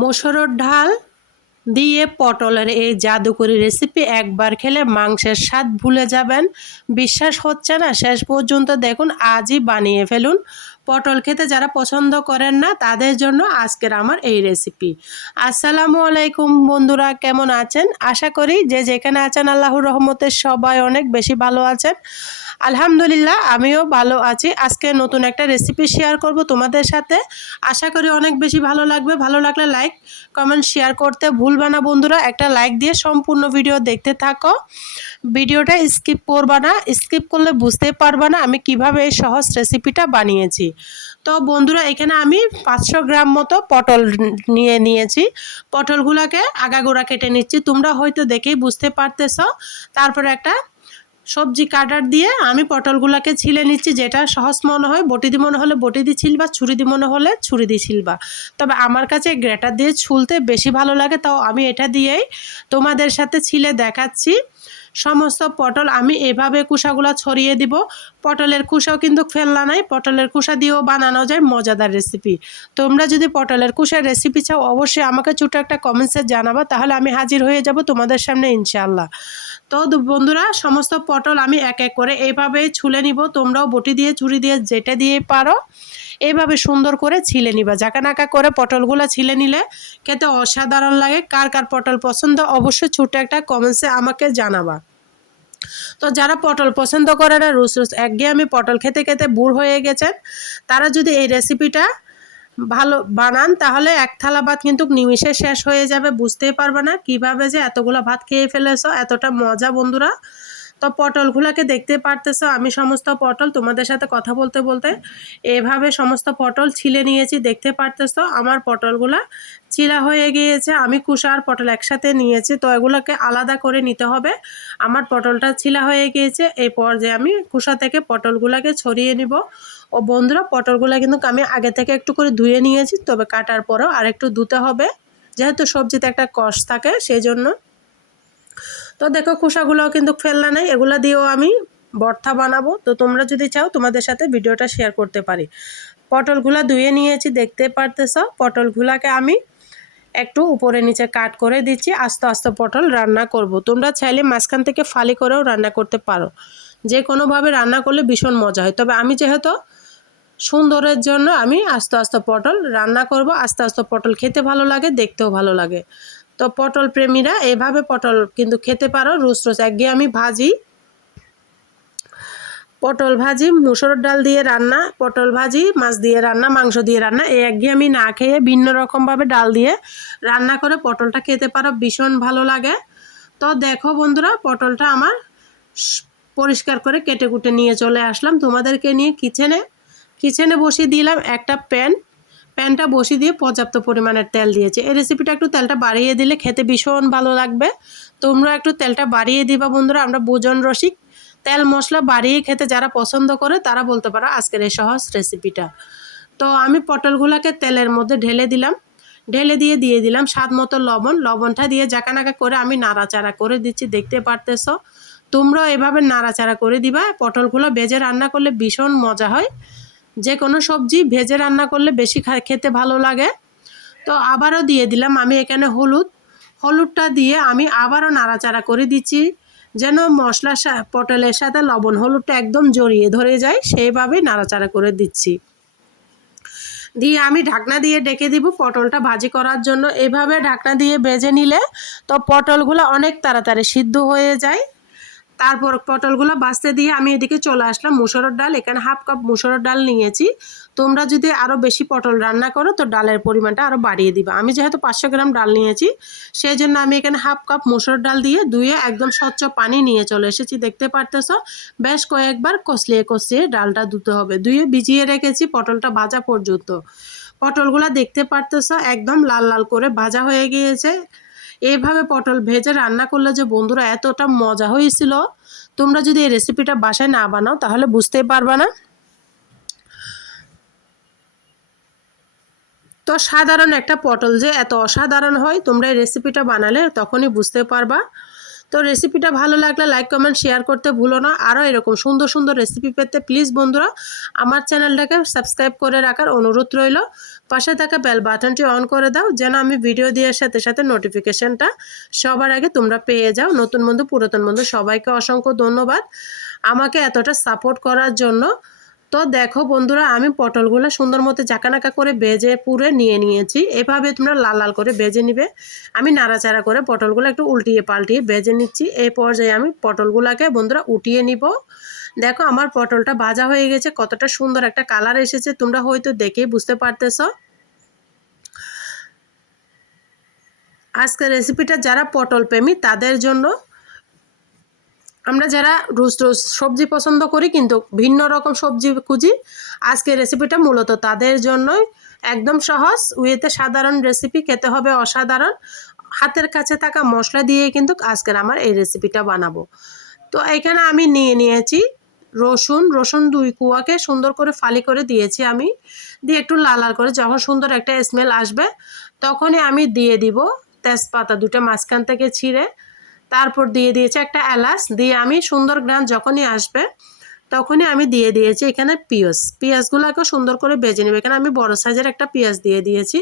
মসুরের ডাল দিয়ে পটলের এই জাদুকরি রেসিপি একবার খেলে মাংসের স্বাদ ভুলে যাবেন। বিশ্বাস হচ্ছে না? শেষ পর্যন্ত দেখুন, আজই বানিয়ে ফেলুন। পটল খেতে যারা পছন্দ করেন না তাদের জন্য আজকের আমার এই রেসিপি। আসসালামু আলাইকুম বন্ধুরা, কেমন আছেন? আশা করি যে যেখানে আছেন আল্লাহর রহমতে সবাই অনেক বেশি ভালো আছেন। আলহামদুলিল্লাহ, আমিও ভালো আছি। আজকে নতুন একটা রেসিপি শেয়ার করব তোমাদের সাথে। আশা করি অনেক বেশি ভালো লাগবে। ভালো লাগলে লাইক কমেন্ট শেয়ার করতে ভুলবা না বন্ধুরা। একটা লাইক দিয়ে সম্পূর্ণ ভিডিও দেখতে থাকো। ভিডিওটা স্কিপ করবা না, স্কিপ করলে বুঝতে পারবা না আমি কিভাবে এই সহজ রেসিপিটা বানিয়েছি। তো বন্ধুরা, এখানে আমি 500 গ্রাম মতো পটল নিয়েছি। পটলগুলোকে আগাগোড়া কেটে নিচ্ছি, তোমরা হয়তো দেখেই বুঝতে পারতেছ। তারপরে একটা সবজি কাটার দিয়ে আমি পটলগুলোকে ছিলে নিচ্ছি। যেটা সহজ মনে হয়, বটি দিয়ে মনে হলে বটি দিয়ে ছিলবা, ছুরি দিয়ে মনে হলে ছুরি দিয়ে ছিলবা। তবে আমার কাছে গ্রেটার দিয়ে ছুলতে বেশি ভালো লাগে, তাও আমি এটা দিয়েই তোমাদের সাথে ছিলে দেখাচ্ছি। সমস্ত পটল আমি এভাবে কুসাগুলো ছড়িয়ে দিব। পটলের কুসাও কিন্তু ফেললা নাই, পটলের কুসা দিয়েও বানানো যায় মজাদার রেসিপি। তোমরা যদি পটলের কুসার রেসিপি চাও অবশ্যই আমাকে ছোট একটা কমেন্টসে জানাবা, তাহলে আমি হাজির হয়ে যাব তোমাদের সামনে ইনশাআল্লাহ। তো বন্ধুরা, সমস্ত পটল আমি এক এক করে এইভাবেই ছুলে নিব। তোমরাও বটি দিয়ে ছুরি দিয়ে যেটা দিয়ে পারো এইভাবে সুন্দর করে ছিলে নিবা। জাকানাকা করে পটলগুলো ছিলে নিলে খেতে অসাধারণ লাগে। কার কার পটল পছন্দ অবশ্যই ছোট একটা কমেন্টসে আমাকে জানাবা। তো যারা পটল পছন্দ করে না, রোজ রোজ একঘেয়েমি পটল খেতে খেতে বুড় হয়ে গেছেন, তারা যদি এই রেসিপিটা ভালো বানান তাহলে এক থালা ভাত কিন্তু নিমিষে শেষ হয়ে যাবে। বুঝতেই পারবে না কিভাবে যে এতগুলো ভাত খেয়ে ফেলেছো, এতটা মজা বন্ধুরা। তো পটলগুলোকে দেখতে পারতেছো, আমি সমস্ত পটল তোমাদের সাথে কথা বলতে বলতে এভাবে সমস্ত পটল ছিলে নিয়েছি। দেখতে পারতেছো আমার পটলগুলা চিলা হয়ে গিয়েছে। আমি কুসা আর পটল একসাথে নিয়েছি, তো এগুলোকে আলাদা করে নিতে হবে। আমার পটলটা চিলা হয়ে গিয়েছে। এই পর্যায়ে আমি কুসা থেকে পটলগুলোকে ছড়িয়ে নিব। ও বন্ধুরা, পটলগুলো কিন্তু আমি আগে থেকে একটু করে ধুয়ে নিয়েছি, তবে কাটার পরেও আরেকটু ধুতে হবে, যেহেতু সবজিতে একটা কষ থাকে সেই জন্য। তো দেখো, খোসাগুলোও কিন্তু ফেললা নাই, এগুলো দিয়েও আমি ভর্তা বানাবো। তো তোমরা যদি চাও তোমাদের সাথে ভিডিওটা শেয়ার করতে পারি। পটলগুলো ধুয়ে নিয়েছি, দেখতে পারতেছ। পটলগুলোকে আমি একটু উপরে নিচে কাট করে দিচ্ছি। আস্তে আস্তে পটল রান্না করব। তোমরা চাইলে মাঝখান থেকে ফালি করেও রান্না করতে পারো, যে কোনোভাবে রান্না করলে ভীষণ মজা হয়। তবে আমি যেহেতু সুন্দরের জন্য আমি আস্তে আস্তে পটল রান্না করব। আস্তে আস্তে পটল খেতে ভালো লাগে, দেখতেও ভালো লাগে। তো পটল প্রেমীরা এভাবে পটল কিন্তু খেতে পারো। রোজ রোজ একঘেয়ে আমি ভাজি, পটল ভাজি মুসুরের ডাল দিয়ে রান্না, পটল ভাজি মাছ দিয়ে রান্না, মাংস দিয়ে রান্না, এই একঘেয়ে আমি না খেয়ে ভিন্ন রকমভাবে ডাল দিয়ে রান্না করে পটলটা খেতে পারো, ভীষণ ভালো লাগে। তো দেখো বন্ধুরা, পটলটা আমার পরিষ্কার করে কেটে কুটে নিয়ে চলে আসলাম তোমাদেরকে নিয়ে কিচেনে বসিয়ে দিলাম একটা প্যানটা বসিয়ে দিয়ে পর্যাপ্ত পরিমাণের তেল দিয়েছে। এই রেসিপিটা একটু তেলটা বাড়িয়ে দিলে খেতে ভীষণ ভালো লাগবে। তোমরা একটু তেলটা বাড়িয়ে দিবা বন্ধুরা। আমরা ভোজন রসিক, তেল মশলা বাড়িয়ে খেতে যারা পছন্দ করে তারা বলতে পারো আজকের এই সহজ রেসিপিটা। তো আমি পটলগুলোকে তেলের মধ্যে ঢেলে দিয়ে দিলাম স্বাদ মতো লবণটা দিয়ে জাকানাকা করে আমি নাড়াচাড়া করে দিচ্ছি। দেখতে পারতেছো, তোমরাও এভাবে নাড়াচাড়া করে দিবা। পটলগুলো ভেজে রান্না করলে ভীষণ মজা হয়। যে কোনো সবজি ভেজে রান্না করলে বেশি খেতে ভালো লাগে। তো আবারও দিয়ে দিলাম আমি এখানে হলুদটা দিয়ে আমি আবারও নাড়াচাড়া করে দিচ্ছি, যেন মশলার পটলের সাথে লবণ হলুদটা একদম জড়িয়ে ধরে যায়, সেইভাবেই নাড়াচাড়া করে দিচ্ছি। দিয়ে আমি ঢাকনা দিয়ে ডেকে দিব পটলটা ভাজি করার জন্য। এভাবে ঢাকনা দিয়ে ভেজে নিলে তো পটলগুলো অনেক তাড়াতাড়ি সিদ্ধ হয়ে যায়। তারপর পটলগুলো বাছতে দিয়ে আমি এদিকে চলে আসলাম মুসুরের ডাল। এখানে হাফ কাপ মুসুরের ডাল নিয়েছি। তোমরা যদি আরও বেশি পটল রান্না করো তো ডালের পরিমাণটা আরও বাড়িয়ে দিবা। আমি যেহেতু 500 গ্রাম ডাল নিয়েছি, সেই জন্য আমি এখানে হাফ কাপ মুসুরের ডাল দিয়ে ধুয়ে একদম স্বচ্ছ পানি নিয়ে চলে এসেছি। দেখতে পারতেছ, বেশ কয়েকবার কষলিয়ে ডালটা ধুতে হবে। ধুয়ে ভিজিয়ে রেখেছি পটলটা ভাজা পর্যন্ত। পটলগুলো দেখতে পারতেছ একদম লাল লাল করে ভাজা হয়ে গিয়েছে। এইভাবে পটল ভেজে রান্না করলে যে বন্ধুরা এতটা মজা হয়েছিল, তোমরা যদি এই রেসিপিটা বাসায় না বানাও তাহলে বুঝতেই পারবে না। তো সাধারণ একটা পটল যে এত অসাধারণ হয়, তোমরা এই রেসিপিটা বানালে তখনই বুঝতে পারবা। তো রেসিপিটা ভালো লাগলে লাইক কমেন্ট শেয়ার করতে ভুলো না। আরও এরকম সুন্দর সুন্দর রেসিপি পেতে প্লিজ বন্ধুরা আমার চ্যানেলটাকে সাবস্ক্রাইব করে রাখার অনুরোধ রইল। পাশে থাকা বেল বাটনটি অন করে দাও, যেন আমি ভিডিও দেওয়ার সাথে সাথে নোটিফিকেশনটা সবার আগে তোমরা পেয়ে যাও। নতুন বন্ধু পুরাতন বন্ধু সবাইকে অসংখ্য ধন্যবাদ আমাকে এতটা সাপোর্ট করার জন্য। তো দেখো বন্ধুরা, আমি পটলগুলো সুন্দর মতো জাকানাকা করে ভেজে পুরে নিয়ে নিয়েছি। এভাবে তোমরা লাল লাল করে ভেজে নিবে। আমি নাড়াচাড়া করে পটলগুলো একটু উল্টিয়ে পাল্টিয়ে ভেজে নিচ্ছি। এই পর্যায়ে আমি পটলগুলোকে বন্ধুরা উঠিয়ে নিব। দেখো আমার পটলটা ভাজা হয়ে গেছে, কতটা সুন্দর একটা কালার এসেছে, তোমরা হয়তো দেখেই বুঝতে পারতেছ। আজকের রেসিপিটা যারা পটল প্রেমী তাদের জন্য। আমরা যারা রোজ রোজ সবজি পছন্দ করি কিন্তু ভিন্ন রকম সবজি খুঁজি, আজকের রেসিপিটা মূলত তাদের জন্যই। একদম সহজ ওয়েতে সাধারণ রেসিপি, খেতে হবে অসাধারণ। হাতের কাছে থাকা মশলা দিয়ে কিন্তু আজকের আমার এই রেসিপিটা বানাবো। তো এখানে আমি নিয়ে নিয়েছি রসুন 2 কোয়াকে সুন্দর করে ফালি করে দিয়েছি আমি। দিয়ে একটু লাল লাল করে যখন সুন্দর একটা স্মেল আসবে তখনই আমি দিয়ে দিব তেজপাতা 2টা মাঝখান থেকে ছিঁড়ে। তারপর দিয়ে দিয়েছি একটা এলাচ। দিয়ে আমি সুন্দর গ্রান যখনই আসবে তখনই আমি দিয়ে দিয়েছি এখানে পেঁয়াজগুলোকে সুন্দর করে ভেজে নেবে। এখানে আমি বড় সাইজের একটা পেঁয়াজ দিয়ে দিয়েছি।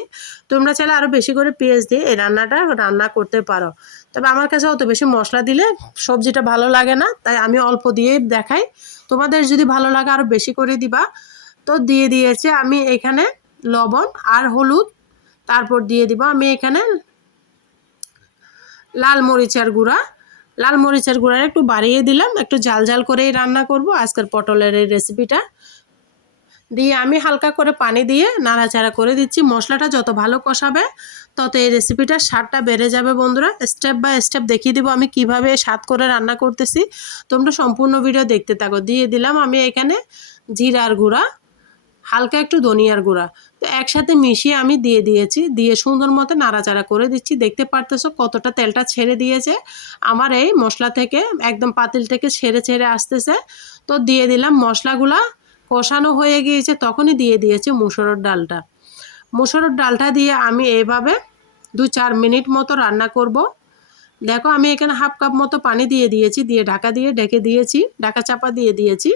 তোমরা চাইলে আরও বেশি করে পেঁয়াজ দিয়ে এই রান্নাটা রান্না করতে পারো। তবে আমার কাছে অত বেশি মশলা দিলে সবজিটা ভালো লাগে না, তাই আমি অল্প দিয়েই দেখাই। তোমাদের যদি ভালো লাগে আরও বেশি করে দিবা। তো দিয়ে দিয়েছি আমি এখানে লবণ আর হলুদ। তারপর দিয়ে দিব আমি এখানে লাল মরিচের গুঁড়া একটু বাড়িয়ে দিলাম, একটু ঝাল ঝাল করেই রান্না করব আজকের পটলের এই রেসিপিটা। দিয়ে আমি হালকা করে পানি দিয়ে নাড়াচাড়া করে দিচ্ছি। মশলাটা যত ভালো কষাবে তত এই রেসিপিটার স্বাদটা বেড়ে যাবে বন্ধুরা। স্টেপ বাই স্টেপ দেখিয়ে দিব আমি কিভাবে স্বাদ করে রান্না করতেছি, তোমরা সম্পূর্ণ ভিডিও দেখতে থাকো। দিয়ে দিলাম আমি এখানে জিরার গুঁড়া, হালকা একটু ধনিয়ার গুঁড়া। তো একসাথে মিশিয়ে আমি দিয়ে দিয়েছি। দিয়ে সুন্দর মতো নাড়াচাড়া করে দিচ্ছি। দেখতে পারতেছো কতটা তেলটা ছেড়ে দিয়েছে আমার এই মশলা থেকে, একদম পাতিল থেকে ছেড়ে ছেড়ে আসতেছে। তো দিয়ে দিলাম মশলাগুলা কষানো হয়ে গিয়েছে, তখনই দিয়ে দিয়েছি মুসুরের ডালটা দিয়ে আমি এইভাবে 2-4 মিনিট মতো রান্না করব। দেখো আমি এখানে হাফ কাপ মতো পানি দিয়ে দিয়েছি, দিয়ে ঢাকা দিয়ে ঢেকে দিয়েছি, ঢাকা চাপা দিয়ে দিয়েছি।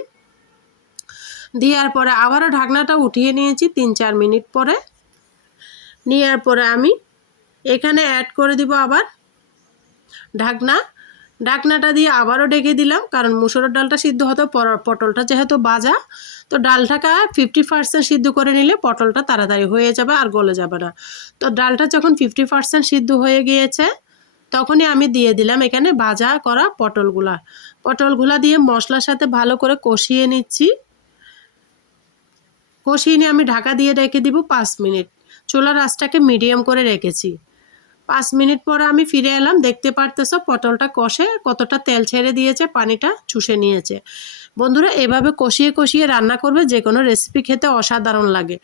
দেওয়ার পরে আবারও ঢাকনাটা উঠিয়ে নিয়েছি 3-4 মিনিট পরে। নেওয়ার পরে আমি এখানে অ্যাড করে দিব আবার ঢাকনাটা দিয়ে আবারও ঢেকে দিলাম, কারণ মুসুরের ডালটা সিদ্ধ হতে পটলটা যেহেতু ভাজা, তো ডালটাকে 50% সিদ্ধ করে নিলে পটলটা তাড়াতাড়ি হয়ে যাবে আর গলে যাবে না। তো ডালটা যখন 50% সিদ্ধ হয়ে গিয়েছে তখনই আমি দিয়ে দিলাম এখানে ভাজা করা পটলগুলা দিয়ে মশলার সাথে ভালো করে কষিয়ে নিচ্ছি। কষিয়ে নিয়ে আমি ঢাকা দিয়ে রেখে দিব 5 মিনিট। চুলার আঁচটাকে মিডিয়াম করে রেখেছি। 5 মিনিট পরে আমি ফিরে এলাম। দেখতে পারতেছো পটলটা কষে কতটা তেল ছেড়ে দিয়েছে, পানিটা চুষে নিয়েছে। বন্ধুরা এভাবে কষিয়ে কষিয়ে রান্না করবে, যে কোনো রেসিপি খেতে অসাধারণ লাগে।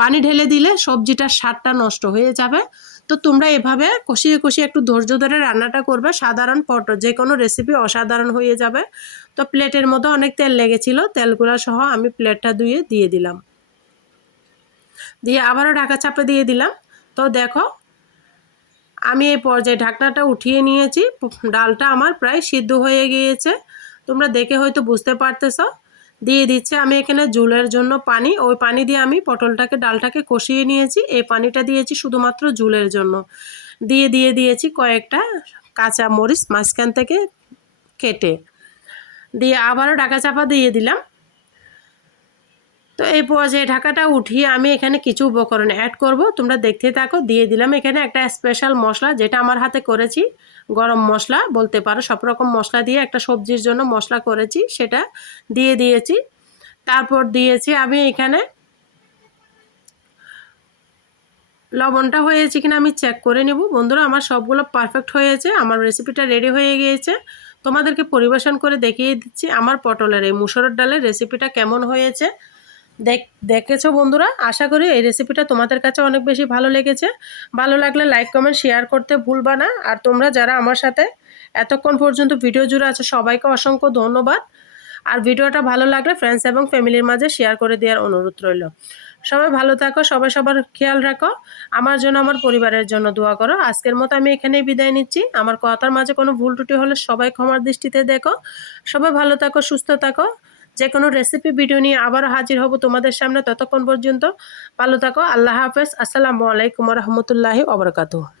পানি ঢেলে দিলে সবজিটার স্বাদটা নষ্ট হয়ে যাবে। তো তোমরা এভাবে কষিয়ে কষিয়ে একটু ধৈর্য ধরে রান্নাটা করবে, সাধারণ পটল যে কোনো রেসিপি অসাধারণ হয়ে যাবে। তো প্লেটের মধ্যে অনেক তেল লেগেছিল, তেলগুলো সহ আমি প্লেটটা ধুয়ে দিয়ে দিলাম। দিয়ে আবারও ঢাকা চাপা দিয়ে দিলাম। তো দেখো আমি এই পর্যায়ে ঢাকনাটা উঠিয়ে নিয়েছি। ডালটা আমার প্রায় সিদ্ধ হয়ে গিয়েছে, তোমরা দেখে হয়তো বুঝতে পারতেছো। দিয়ে দিচ্ছে আমি এখানে ঝোলের জন্য পানি। ওই পানি দিয়ে আমি ডালটাকে কষিয়ে নিয়েছি। এই পানিটা দিয়েছি শুধুমাত্র ঝোলের জন্য। দিয়ে দিয়েছি কয়েকটা কাঁচা মরিচ মাঝখান থেকে কেটে। দিয়ে আবারও ঢাকা চাপা দিয়ে দিলাম। তো এই পর্যায়ে ঢাকাটা উঠিয়ে আমি এখানে কিছু উপকরণ অ্যাড করব, তোমরা দেখতে থাকো। দিয়ে দিলাম এখানে একটা স্পেশাল মশলা, যেটা আমার হাতে করেছি, গরম মশলা বলতে পারো। সব রকম মশলা দিয়ে একটা সবজির জন্য মশলা করেছি, সেটা দিয়ে দিয়েছি। তারপর দিয়েছি আমি এখানে লবণটা হয়েছে কিনা আমি চেক করে নেব। বন্ধুরা আমার সবগুলো পারফেক্ট হয়েছে, আমার রেসিপিটা রেডি হয়ে গিয়েছে। তোমাদেরকে পরিবেশন করে দেখিয়ে দিচ্ছি আমার পটলের এই মুসুরের ডালের রেসিপিটা কেমন হয়েছে। দেখেছো বন্ধুরা, আশা করি এই রেসিপিটা তোমাদের কাছে অনেক বেশি ভালো লেগেছে। ভালো লাগলে লাইক কমেন্ট শেয়ার করতে ভুলবা না। আর তোমরা যারা আমার সাথে এতক্ষণ পর্যন্ত ভিডিও জুড়ে আছো সবাইকে অসংখ্য ধন্যবাদ। আর ভিডিওটা ভালো লাগলে ফ্রেন্ডস এবং ফ্যামিলির মাঝে শেয়ার করে দেওয়ার অনুরোধ রইল। সবাই ভালো থাকো, সবাই সবার খেয়াল রাখো, আমার জন্য আমার পরিবারের জন্য দোয়া করো। আজকের মতো আমি এখানেই বিদায় নিচ্ছি। আমার কথার মাঝে কোনো ভুল ত্রুটি হলে সবাই ক্ষমার দৃষ্টিতে দেখো। সবাই ভালো থাকো, সুস্থ থাকো। যে কোনো রেসিপি ভিডিও নিয়ে আবারও হাজির হব তোমাদের সামনে। ততক্ষণ পর্যন্ত ভালো থাকো। আল্লাহ হাফেজ। আসসালামু আলাইকুম রহমতুল্লাহি ওয়া বারাকাতুহু।